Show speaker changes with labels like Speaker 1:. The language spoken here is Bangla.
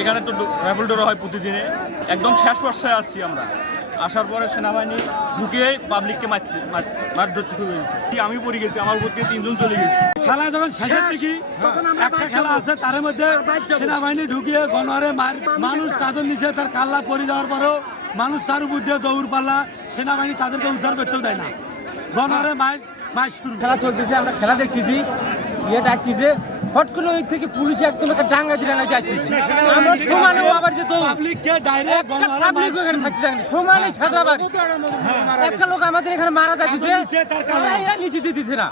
Speaker 1: এখানে তো র্যাফেল ডোর হয় প্রতিদিনে। একদম শেষ পর্যায়ে আসছি আমরা। আসার পরে সেনাবাহিনী ঢুকিয়ে পাবলিককে মারছে মার- মারধর শুরু হয়েছে আমি পড়ে গেছি আমার উপর দিয়ে তিনজন চলে গেছে।
Speaker 2: খেলা যখন শেষের দিকে একটা খেলা আছে তার মধ্যে সেনাবাহিনী ঢুকিয়ে গণহারে মানুষ তাদের নিচে তার কাল্লা পড়ে যাওয়ার পরেও মানুষ তার উপর দিয়ে দৌড় পাল্লা সেনাবাহিনী তাদেরকে উদ্ধার করতেও দেয় না। গণহারে মার মার শুরু।
Speaker 3: খেলা চলতেছে আমরা খেলা দেখতেছি। ইয়ে ডাকতেছে হট করে ওই থেকে পুলিশ একদম একটা ডাঙ্গা দিয়ে ডাঙ্গা যাচ্ছিস আমরা সমানে আবার যে দৌড়।
Speaker 2: পাবলিককে ডাইরেক্ট
Speaker 3: একটা পাবলিক এখানে থাকতে চায় না। সমানে ছাত্রাবাদ একটা লোক আমাদের এখানে মারা যাচ্ছে
Speaker 2: নিচে
Speaker 3: নিতে দিতেছে না।